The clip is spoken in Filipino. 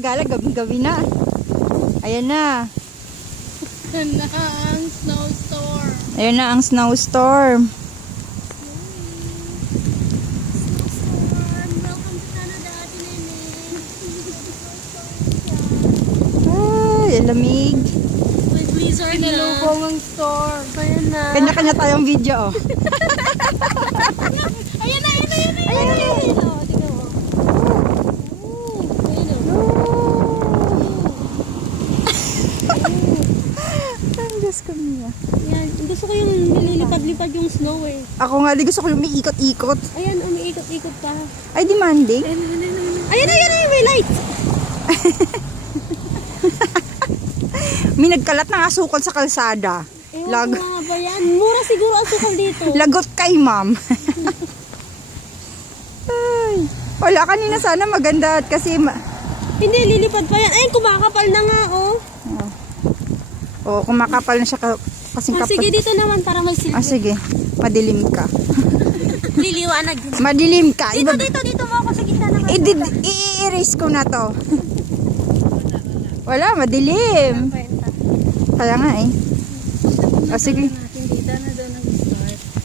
gala-gala, gabi na. Ayan na. Ayan na ang snowstorm. Ayan na ang snowstorm. Welcome to Canada, Ate Nene. Ay, ang lamig. May blizzard na. Pinalubong ang storm. Ayan na. Kanya-kanya tayong video, oh. Ayan na, ayan na, ayan na. Ayan na, ayan na. Oh, tingnan mo. Ayan na. Ang Diyos ko niya. Ayan, gusto ko yung nililipad-lipad yung snow eh. Ako nga, di gusto ko yung umiikot-ikot. Ayan, umiikot-ikot pa. Ay, demanding. Ayan, ayan, ayan, ayan. Ayan, ayan, ayan, may light. May nagkalat ng asukal sa kalsada. Ewan ko nga ba yan. Mura siguro ang sukal dito. Lagot kay ma'am. Ay, wala, kanina sana maganda at kasi Hindi, lilipad pa yan. Ayun, kumakapal na nga, oh. kumakapal na siya kasing kapal. Sige, dito naman para may silbi. Sige, madilim ka. Liliwanag. Madilim ka. Dito, dito mo ako sa gitna naman. I-erase ko na to. Wala, madilim. Kaya nga eh. Sige.